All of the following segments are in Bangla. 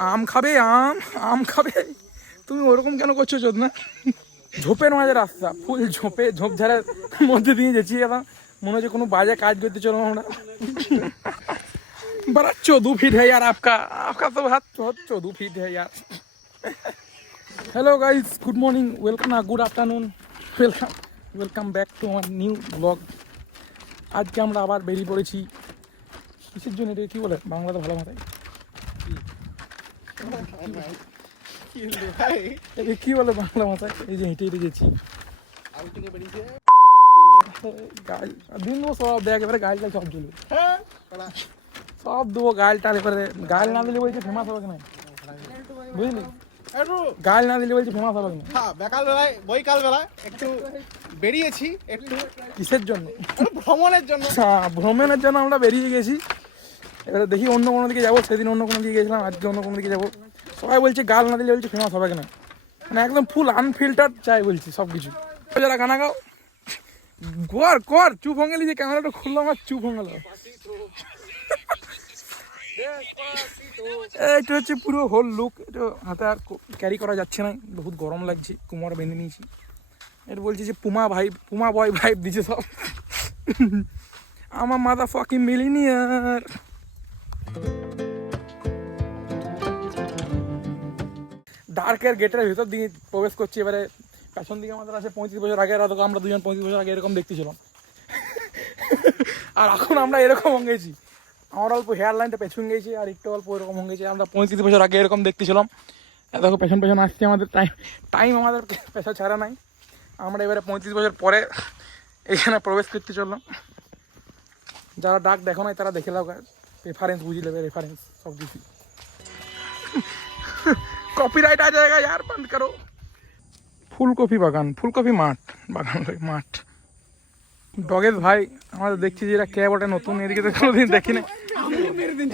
আম খাবে, আম আম খাবে। তুমি ওরকম কেন করছো চোদনা? ঝোপের মাঝে রাস্তা, ফুল ঝোপে ঝোপঝাড়ের মধ্যে দিয়ে যাচ্ছি এখন, মনে হচ্ছে কোনো বাজে কাজ করতে চলো আমরা। बड़ा 14 फीट है यार आपका आपका तो हाथ बहुत 14 फीट है यार। Hello guys, good morning, welcome ना good afternoon, welcome welcome back to our new blog. আজকে আমরা আবার বেরিয়ে পড়েছি কিসের জন্য, এটা কি বলে বাংলাতে ভালো মাথায়, এটা কি বলে বাংলা মাথায়? এই যে হেঁটে হেঁটে গেছি গাল দিন দেবো সব, দেখ এবারে গাল টাল সব দিল, সব দেবো গাল টাল এবারে। গাল না দিলে বলছে ফেমাস হবে না, বুঝলি? গাল না দিলে বলছে ফেমাস হবে না। হ্যাঁ, বিকালবেলায় বৈকালবেলায় একটু বেরিয়েছি, একটু কিসের জন্য? ভ্রমণের জন্য। হ্যাঁ, ভ্রমণের জন্য আমরা বেরিয়ে গেছি। এবারে দেখি অন্য কোনো দিকে যাবো, সেদিন অন্য কোনো দিকে গেছিলাম, আজকে অন্য কোনো দিকে যাবো। সবাই বলছে গাল না দিলে বলছে ফেমাস হবে না, মানে একদম ফুল আনফিল্টার চাই বলছি সব কিছু। যারা গানা গাও কর কর, চুপ হয়ে গেলি যে ক্যামেরাটা খুললাম আর চুপ হয়ে গেল। এটা হচ্ছে পুরো হোল লুক, এটা হাতে আর ক্যারি করা যাচ্ছে না, বহুত গরম লাগছে, কোমর বেঁধে নিয়েছি। এটা বলছি যে পুমা ভাই, পুমা বয় ভাইব দিছে সব। আমার মাথা ফাকিং মিলিনিয়ার। ডার্কের গেটের ভিতর দিয়ে প্রবেশ করছি। এবারে পেছন দিকে আমাদের আছে 35 বছর আগে, আমরা দুজন 35 বছর আগে এরকম দেখতেছিলাম, আর এখন আমরা এরকম হঙ্গেছি। আমার অল্প হেয়ার লাইনটা পেছন গেছি, আর একটু অল্প এরকম হঙ্গেছি। আমরা 35 বছর আগে এরকম দেখতেছিলাম, দেখো পেছন পেছন আসছি। আমাদের টাইম আমাদের পেছা ছাড়া নাই। আমরা এবারে 35 বছর পরে এখানে প্রবেশ করতে চললাম। যারা ডাক দেখো নাই তারা দেখে লাও, রেফারেন্স বুঝে নেবে, রেফারেন্স সব কিছু। কপিরাইট आ जाएगा यार, बंद करो। ফুলকপি বাগান, ফুলকপি মাঠ, বাগান মাঠ। ডগের ভাই আমাদের দেখছি যে এরা কে বটে নতুন, এদিকে তো কোনোদিন দেখি না।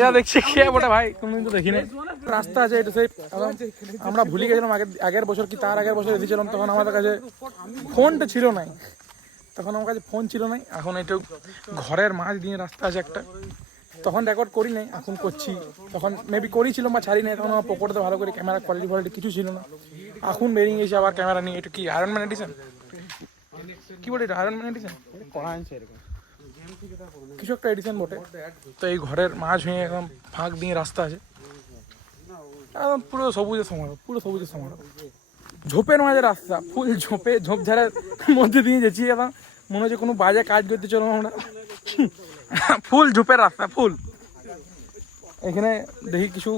এরা দেখছি কে বটে ভাই, কোনোদিন তো দেখি না। রাস্তা আছে এটা সেই, আমরা ভুলে গেছিলাম আগের বছর কি তার আগের বছর এসেছিলাম, তখন আমাদের কাছে ফোনটা ছিল নাই, তখন আমার কাছে ফোন ছিল নাই। এখন একটু ঘরের মাঝ দিয়ে রাস্তা আছে একটা, তখন রেকর্ড করি নাই, এখন করছি। তখন মেবি করেছিলাম বা ছাড়ি নাই, তখন আমার পকেটে ভালো করে ক্যামেরা কোয়ালিটি কিছু ছিল না। এখন বেরিয়ে গেছি আবার ক্যামেরা নিয়ে। এটা কি আয়রন ম্যান এডিশন? কি বলে এটা, আয়রন ম্যান এডিশন কিছু একটা এডিশন বটে। তো এই ঘরের মাঝ হয়ে একদম ফাঁক দিয়ে রাস্তা আছে, একদম পুরো সবুজের সমারোহ, পুরো সবুজের সমারোহ। ঝোপের মাঝে রাস্তা, ফুল ঝোপে ঝোপঝাড়ের মধ্যে দিয়ে যাচ্ছি এখন, মনে হচ্ছে কোনো বাজে কাজ করতে চলো আমরা। ফুল ঝোপের রাস্তা, ফুল। এখানে দেখি কিছু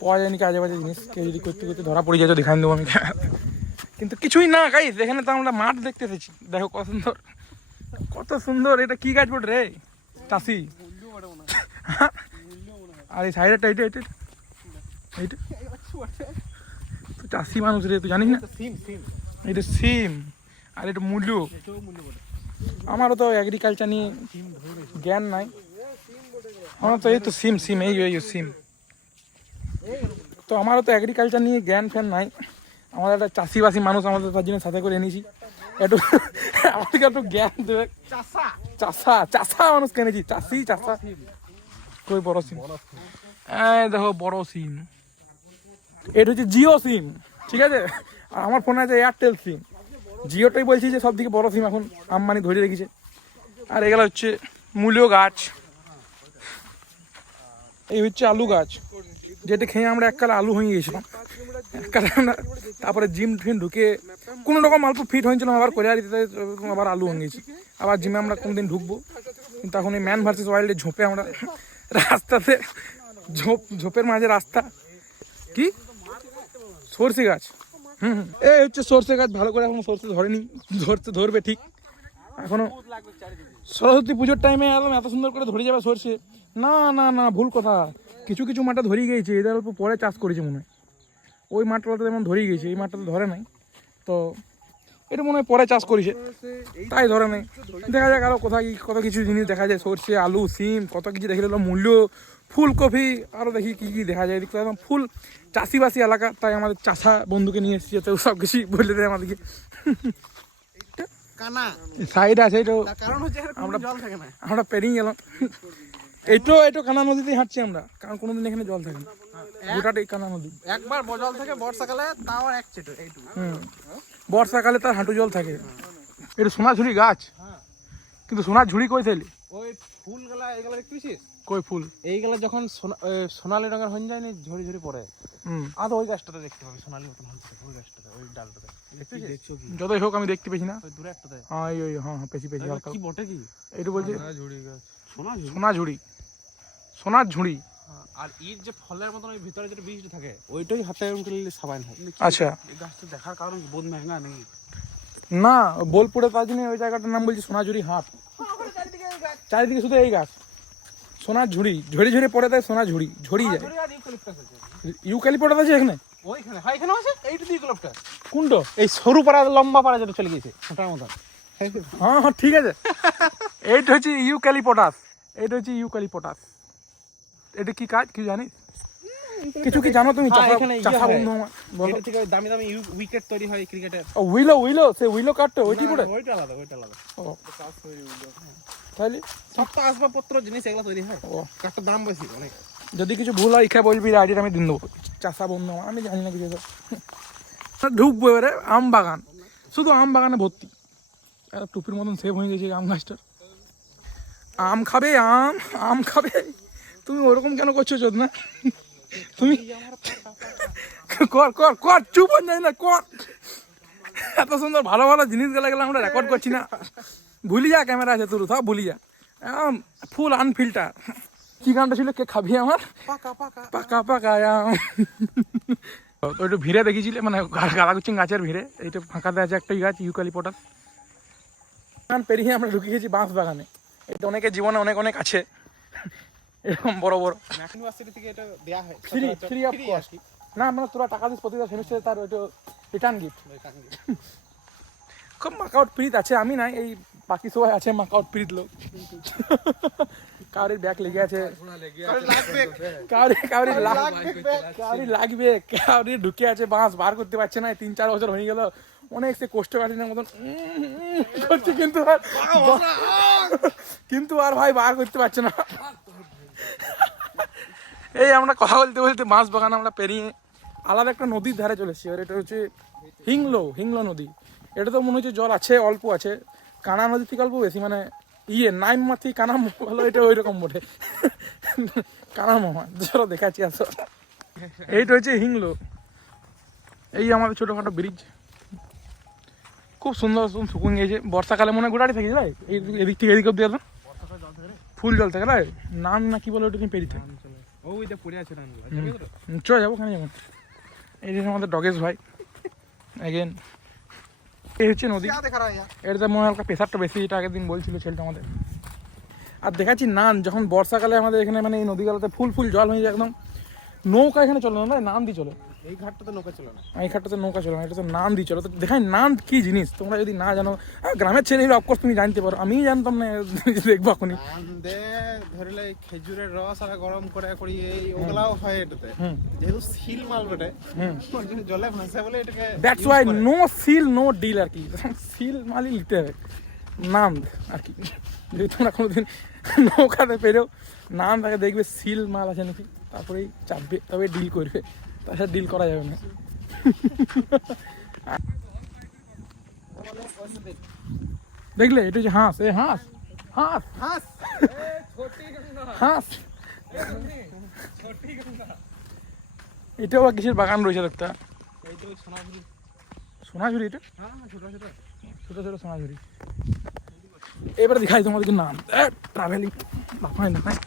পাওয়া যায়নি কাজে বাজে জিনিস, কেউ যদি করতে করতে ধরা পড়ে যায় তো দেখান দেবো আমি, কিন্তু কিছুই না গাইস। এখানে তো আমরা মাঠ দেখতে এসেছি, দেখো কত সুন্দর, কত সুন্দর। এটা কি গাছ বটে রে, চাষি? আর এই সাইডটা এইটা এইটা এইটা তো চাষি মানুষ রে, তুই জানিস না? এটা সিম, আর এটা মূল্য। আমারও তো এগ্রিকালচার নিয়ে জ্ঞান নাই, আমার তো এই তো সিম সিম এই সিম। তো আমারও তো এগ্রিকালচার নিয়ে জ্ঞান ফ্যান নাই, আমাদের একটা চাষিবাসী মানুষ আমাদের তার জন্য সাথে করে এনেছি, একটু আমাদেরকে একটু জ্ঞান দেবে। চাষা চাষা মানুষ কিনেছি, চাষি চাষা। কই বড় সিম, এই দেখো বড় সিম। এটা হচ্ছে জিও সিম, ঠিক আছে? আর আমার ফোনে আছে এয়ারটেল সিম। জিওটাই বলছি যে সব থেকে বড় সিম এখন আম্বানি ধরে রেখেছে। আর এগুলো হচ্ছে মূল্য গাছ, এই হচ্ছে আলু গাছ, যেটা খেয়ে আমরা এককালে আলু হয়ে গিয়েছিলাম। এককালে আমরা তারপরে জিম ফিম ঢুকে কোনো রকম অল্প ফিট হয়েছিলাম, আবার করে আবার আলু হয়ে গেছি। আবার জিমে আমরা কোনদিন ঢুকবো, কিন্তু এখন এই ম্যান ভার্সেস ওয়াইল্ডে ঝোপে আমরা রাস্তাতে, ঝোপের মাঝে রাস্তা। কি সরষে গাছ? এই হচ্ছে সরষে গাছ, ভালো করে এখনো সরষে ধরেনি, ধরবে ঠিক এখনো। সরস্বতী পুজোর টাইমে একদম এত সুন্দর করে ধরে যাবে সরষে। না না না, ভুল কথা, কিছু কিছু মাঠে ধরেই গিয়েছে, এদের অল্প পরে চাষ করেছে মনে হয়। ওই মাঠটাতে যেমন ধরেই গেছে, এই মাঠটাতে ধরে নাই, তো এটা মনে হয় পরে চাষ করেছে তাই ধরে নেই। দেখা যাক আরও কোথায় কত কিছু জিনিস দেখা যায়, সরষে আলু সিম কত কিছু দেখে নিলাম, মূল্য ফুলকপি আরও দেখি কী কী দেখা যায়। এদিকে একদম ফুল চাষিবাসী এলাকা, তাই আমাদের চাষা বন্ধুকে নিয়ে এসেছি, যাতে সব কিছু বলে দেয় আমাদেরকে। সাইড আছে এটা, আমরা পেরিয়ে গেলাম। এইটো কানা নদীতেই হাঁটছি আমরা, কারণ কোনোদিন এখানে জল থাকে না। গোটাটাই কানা নদী। একবার জল থাকে বর্ষাকালে, তাও এক চেটো এইটুকু। বর্ষাকালে তার হাঁটু জল থাকে। এটা সোনাঝুরি গাছ, কিন্তু সোনার ঝুড়ি কই থাইলি? ওই ফুলগুলা এইগুলা দেখতেছিস? কই ফুল? এইগুলা যখন সোনালি রঙের হয়ে যায় না, ঝরি ঝরি পড়ে, আদৌ ওই গাছটাতে দেখতে পাবি সোনালি মতন হচ্ছে, ওই গাছটাতে, ওই ডালটাতে। দেখছো কি? যতই হোক আমি দেখতে পেয়েছি না। ওই দূরে একটাতে। হ্যাঁ ওই হ্যাঁ পেছি হালকা। কি বটে কি? এইটা বলছে ঝুড়ি গাছ। সোনাঝুরি, সোনার ঝুড়ি। আর এর যে ফলের মতন ওই ভিতরে যেটা বীজটা থাকে, ওইটাই হাতে উঠে নিলে সাবান হয়। আচ্ছা, এই গাছটা দেখার কারণ কি বহুত মেহঙ্গা নাকি? না বোলপুরে তার জন্য ওই জায়গাটার নাম বলছি সোনাঝুরি হাট। চারিদিকে শুধু এই গাছ, সোনার ঝুড়ি, ঝরে ঝরে পড়ে দেয়, সোনার ঝুড়ি ঝরি যায়। ইউক্যালিপটাস আছে এখানে? ওইখানে, হ্যাঁ এখানে আছে। এইটা দিয়ে গোলাপটা কোনটা? এই সরু পাড়া লম্বা পাড়া যেটা চলে গেছে ওটার মতন। হ্যাঁ হ্যাঁ ঠিক আছে। এইটা হচ্ছে ইউক্যালিপটাস, এইটা হচ্ছে ইউক্যালিপটাস। এটা কি কাজ কি জানিস? কিছু কি জানো তুমি? চাষা বন্ধু আমার বলো। এটা থেকে ওই দামি দামি উইকেট তৈরি হয় ক্রিকেটের। ও উইলো, উইলো সে উইলো কাটতে ওইটি পড়ে? ওইটা আলাদা, ওইটা আলাদা। ও তাহলে সব তো আসবাবপত্র জিনিস এগুলো তৈরি হয়। ও কাঠটার দাম বেশি অনেক। যদি কিছু ভুল হয় ইচ্ছা বলবি, আইডিটা আমি দিন দেবো। চাষা বন্ধু আমার, আমি জানি না কিছু। ঢুকবো এবারে আম বাগান, শুধু আম বাগানে ভর্তি। টুপির মতন সেভ হয়ে গেছে আম গাছটার। আম খাবে, আম আম খাবে। তুমি ওরকম কেন করছো চোদ না? তুমি কর কর কর, চুপ হয়ে যাই না, কর। এত সুন্দর ভালো ভালো জিনিস গেলে আমরা রেকর্ড করছি না। ভুলি যা, ক্যামেরা আছে তোর, সব ভুলি যা। ফুল আনফিল্টার। কি গানটা ছিল, কে খাবি আমার? পাকা পাকা পাকা পাকা আম। তো একটু ভিড়ে দেখিয়েছিলে, মানে গালাগুচিং গাছের ভিড়ে। এইটা ফাঁকাতে আছে একটাই গাছ, ইউক্যালিপটাস। গান পেরিয়ে আমরা ঢুকে গেছি বাঁশ বাগানে। এটা অনেকের জীবনে অনেক অনেক আছে এরকম বড় বড়। ইউনিভার্সিটি থেকে এটা দেয়া হয় ফ্রি, ফ্রি অফ কস্ট। না মানে তোরা টাকা দিস প্রতিটা সেমিস্টারে, তার ওইটা রিটার্ন গিফট। খুব মাকআউট প্রীত আছে, আমি নাই, এই বাকি সবাই আছে মাকআউট প্রীত লোক। কাউরির ব্যাগ লেগে আছে, কাউরি লাগবে, কাউরি ঢুকে আছে বাঁশ বার করতে পারছে না, 3-4 বছর হয়ে গেল। অনেক সে কষ্ট কাটিনের মতন করছে, কিন্তু আর ভাই বার করতে পারছে না। এই আমরা কথা বলতে বলতে বাঁশ বাগান আমরা পেরিয়ে আলাদা একটা নদীর ধারে চলে এসেছি। আর এটা হচ্ছে হিংলো নদী। এটা তো মনে হচ্ছে জল আছে, অল্প আছে। কানা নদীর থেকে অল্প বেশি, মানে নাইম মাথি কানা হলো, এটা ওই রকম বটে। কানা মামা ধরো দেখাচ্ছি, আসো। এইটা হচ্ছে হিংলো। এই আমাদের ছোটখাটো ব্রিজ, খুব সুন্দর শুকুন গিয়েছে। বর্ষাকালে মনে হয় গোটাটি থেকে যায়, এদিক থেকে এদিক অব্দি আসো, ফুল জল থাকে। রাই নাম না কি বলে ওটা নিয়ে পেরিয়ে থাকে। ওইটা পড়ে আছে না, চলে যাবো, কেন যাবো? এই যে আমাদের ডগেশ ভাই এগেন। এই হচ্ছে নদী। এটাতে মনে হয় হালকা প্রেশারটা বেশি, এটা আগের দিন বলছিল ছেলেটা আমাদের। আর দেখাচ্ছি নান, যখন বর্ষাকালে আমাদের এখানে মানে এই নদীগুলোতে ফুল জল হয়ে যায় একদম। নৌকা এখানে চলে না, নাম দিয়ে চলে। এই ঘাটটাতে নৌকা ছিল না, এই ঘাটটাতে নৌকা চলে না, এটা তো নাম দিয়ে চলে। তো দেখাই নান কি জিনিস, তোমরা যদি না জানো, গ্রামের ছেলে হলে অফকোর্স তুমি জানতে পারো, আমি জানতাম না, দেখবো এখনই। ধরলে খেজুরের রস আর গরম করে করি, এই ওগুলাও হয় এটাতে। যেহেতু সিল মাল বটে, জলে ভাসে বলে এটাকে, that's why no seal no deal আর কি। সিল মালই লিখতে হবে, নাম আর কি। যদি তোমরা কোনোদিন নৌকাতে পেরেও নাম তাকে দেখবে সিল মাল আছে নাকি, তারপরেই চাপবে, তবে ডিল করবে, তাছাড়া ডিল করা যাবে না। দেখলে এটা হচ্ছে হাঁস, এই হাঁস হাঁস হাঁস হাঁস। এটাও বা কিসের বাগান রয়েছে দেখতে? সোনাঝুরি, এটা ছোট ছোট সোনাঝুরি। এবারে দেখাই তোমাদেরকে নাম, ট্রাভেলিং দেখায়।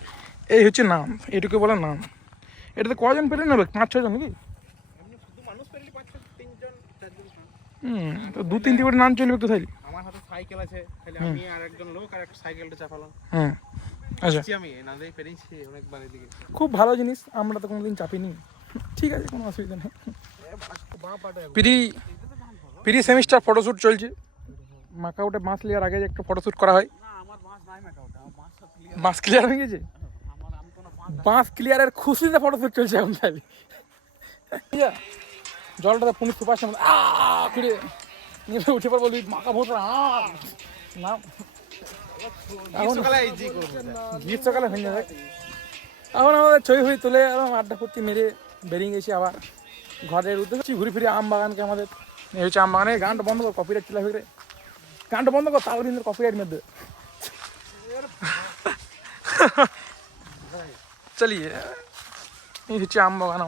এই হচ্ছে নাম, এটুকু বলে নাম। এটাতে কজন পেরে নেবে? 5-6 জন নাকি? তো 2-3টি করে নাম চলবে তো তাইলে। আমার হাতে সাইকেল আছে, তাহলে আমি আর একজন লোক আর একটা সাইকেলটা চাপালাম। আচ্ছা, আমি নাদেই পেরেছি অনেকবার এদিকে। খুব ভালো জিনিস, আমরা তো কোনোদিন চাপিনি। ঠিক আছে, কোনো অসুবিধা নেই। প্রি সেমিস্টার ফটোশ্যুট চলছে। মাকাউটে মাস লিয়ার আগে একটা ফটোশ্যুট করা হয়। বাস ক্লিয়ার হয়ে গেছে, বাস ক্লিয়ারের খুশিতে ফটোশ্যুট চলছে এখন। তাহলে জলটাতে পুলিশ সুপার ফিরে নিয়ে উঠে পর বলবি মাকা ভোট না, গ্রীষ্মকালে হয়ে যাবে। এখন আমাদের ছবি তুলে আড্ডা ফুর্তি মেরে বেরিয়ে গেছি আবার ঘরের উদ্দেশ্যে ঘুরে ফিরে আম বাগানকে আমাদের এই হচ্ছে আম বাগানে গানটা বন্ধ কর কপিরাইট চিলা ফিরে গানটা বন্ধ কর তাল বিন্দুর কপিরাইট মধ্যে চলিয়ে এই হচ্ছে আম বাগান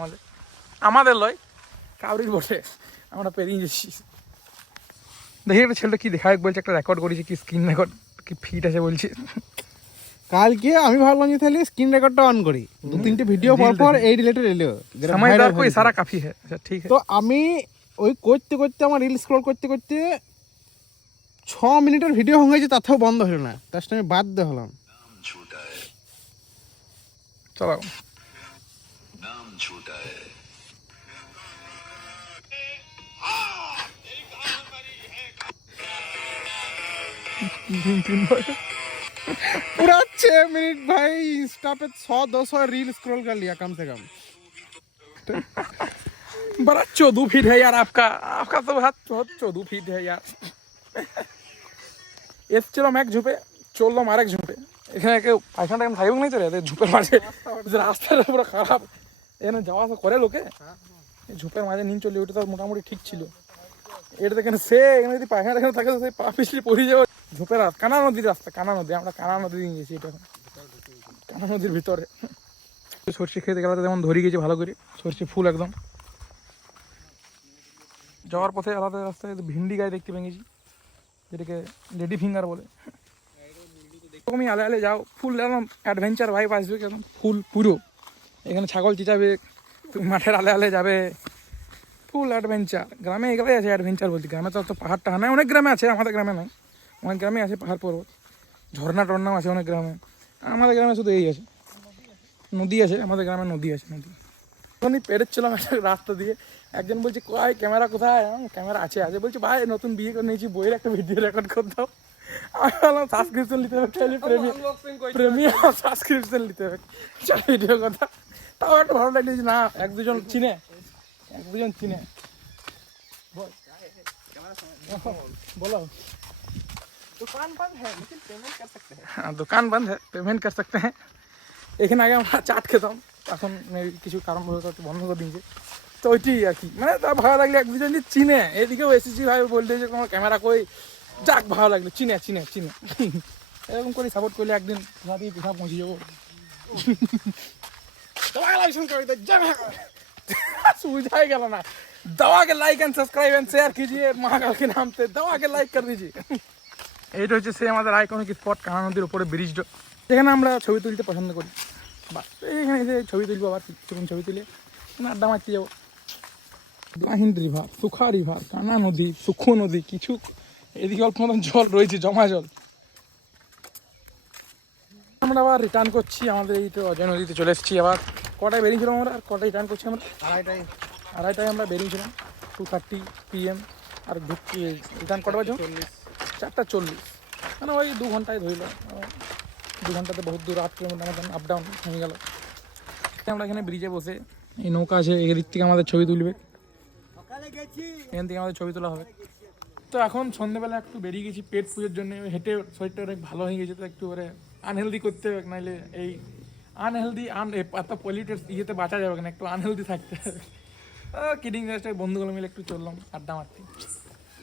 আমাদের লয় কাউরির বসে আমরা পেরিয়ে গেছি দেখি একটা ছেলেটা কি দেখা বলছে একটা রেকর্ড করেছি কি স্ক্রিন রেকর্ড কি ফিট আছে বলছে কালকে আমি ভাবলাম যে তাহলে স্ক্রিন রেকর্ডটা অন করি 2-3টে ভিডিও পর এই রিলেটেড এলো সময়দার কই সারা কাফি হ্যাঁ আচ্ছা ঠিক আছে তো আমি ওই করতে করতে আমার রিল স্ক্রল করতে করতে 6 মিনিটের ভিডিও হয়ে গেছে তাতেও বন্ধ হলো না তার সাথে আমি বাধ্য হলাম চলো पूरा 6 मिनट भाई इंस्टा पे 100-200 रील स्क्रॉल कर लिया कम से कम बड़ा 14 फीट है यार आपका आपका तो हाथ बहुत 14 फीट है यार এসছিলাম এক ঝুপে চললাম আরেক ঝুপে এখানে কেউ পায়খানা টাইম খাইব নাই চলে ঝুপের মাঝে রাস্তাটা পুরো খারাপ এখানে যাওয়া আসা করে লোকে এই ঝুপের মাঝে নিন চলে ওটা তো মোটামুটি ঠিক ছিল এটা দেখেন সে এখানে যদি পায়খানা এখানে থাকে সেই পা পিছলে পড়ে যাবে ঝোপের কানা নদীর রাস্তা কানা নদী আমরা কানা নদী দিয়ে গেছি এটা কানা নদীর ভিতরে সর্ষে খেতে গেলে যেমন ধরে গেছি ভালো করে সর্ষে ফুল একদম যাওয়ার পথে আলাদা রাস্তায় ভিন্ডি গায়ে দেখতে পেয়ে গেছি যেটাকে লেডি ফিঙ্গার বলে এরকমই আলে আলে যাও ফুল একদম অ্যাডভেঞ্চার ভাইব আসবে একদম ফুল পুরো এখানে ছাগল চিচাবে তুমি মাঠের আলে আলে যাবে ফুল অ্যাডভেঞ্চার গ্রামে এগুলোই আছে অ্যাডভেঞ্চার বলতে গ্রামে তো পাহাড় টাহাড় নাই অনেক গ্রামে আছে আমাদের গ্রামে নাই অনেক গ্রামে আছে পাহাড় পর্বত ঝর্ণা টর্নাও আছে অনেক গ্রামে আমাদের গ্রামে শুধু এই আছে নদী আছে আমাদের গ্রামে নদী আছে নদী তখনই পেরেছিলাম একটা রাস্তা দিয়ে একজন বলছে কয় ক্যামেরা কোথায় ক্যামেরা আছে আছে বলছে ভাই নতুন বিয়ে করে নিয়েছি বইয়ের একটা ভিডিও রেকর্ড করে দাও আমি বললাম সাবস্ক্রিপশন নিতে হবে প্রিমিয়াম সাবস্ক্রিপশন নিতে হবে চল ভিডিও কথা তাও একটা ভালো লাগছে না এক দুজন চিনে बोलो दुकान बंद है लेकिन पेमेंट कर सकते हैं हाँ दुकान बंद है पेमेंट कर सकते हैं এখানে আগে আমরা চাট খেতাম এখন কিছু কারণ বন্ধ করে দিয়েছে তো ওইটাই আর কি মানে তার ভালো লাগলে এক দুজন চিনে এদিকেও এসেছি ভাই বলতে যে তোমার ক্যামেরা কই যাক ভালো লাগলো চিনে এরকম করে সাপোর্ট করলে একদিন কোথা থেকে কোথাও পৌঁছে যাবো তোমাকে লাইসেন্স করে सूझा ही गया ना दवा के like and subscribe and share कीजिए महाकाल के नाम से दवा के लाइक कर दीजिए এইটা হচ্ছে সে আমাদের আইকনিক স্পট কানা নদীর উপরে ব্রিজটা যেখানে আমরা ছবি তুলতে পছন্দ করি বাস এইখানে এসে ছবি তুলবো আবার কিছুক্ষণ ছবি তুলে আড্ডা মারতে যাবো ব্লাহিন রিভার সুখা রিভার কানা নদী সুখো নদী কিছু এদিকে অল্প মতন জল রয়েছে জমা জল আমরা আবার রিটার্ন করছি আমাদের এই তো অজয় নদীতে চলে এসেছি আবার কটায় বেরিয়েছিলাম আমরা আর কটায় রিটার্ন করছি আমরা আড়াইটায় আমরা বেরিয়েছিলাম 2:30 PM আর ঢুকছি রিটার্ন কটা বাজে 4:40 মানে ওই 2 ঘন্টায় ধরল 2 ঘন্টাতে বহুত দূর 8 কিলোমিটার আমাদের আপ ডাউন হয়ে গেল আমরা এখানে ব্রিজে বসে এই নৌকা আছে এদিক থেকে আমাদের ছবি তুলবে এখান থেকে আমাদের ছবি তোলা হবে তো এখন সন্ধ্যেবেলা একটু বেরিয়ে গেছি পেট পুজোর জন্য হেঁটে শরীরটা অনেক ভালো হয়ে গেছে তো একটু করে আনহেলদি করতে হবে নাহলে এই আনহেলদি এত পলিউটেড ইয়েতে বাঁচা যাবে না একটু আনহেলদি থাকতে হবে কিডিং জাস্ট বন্ধুগুলো মিলে একটু চললাম আড্ডা মারতে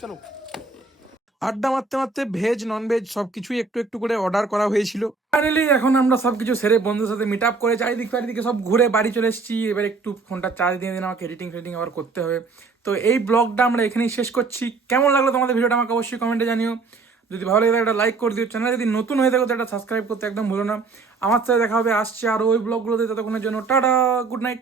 চলো আড্ডা মারতে মারতে ভেজ নন ভেজ সব কিছুই একটু একটু করে অর্ডার করা হয়েছিল ফাইনালি এখন আমরা সব কিছু সেরে বন্ধুর সাথে মিট আপ করে চারিদিকে সব ঘুরে বাড়ি চলে এসেছি এবার একটু ফোনটা চার্জ দিয়ে দিন আমাকে এডিটিং আবার করতে হবে তো এই ব্লগটা আমরা এখানেই শেষ করছি কেমন লাগলো তোমাদের ভিডিওটা আমাকে অবশ্যই কমেন্টে জানিও যদি ভালো লাগে একটা লাইক করে দিও চ্যানেল যদি নতুন হয়ে থাকো তো একটা সাবস্ক্রাইব করতে একদম ভুলো না আমার সাথে দেখা হবে আসছে আর ওই ব্লগগুলোতে ততক্ষণের জন্য টাটা গুড নাইট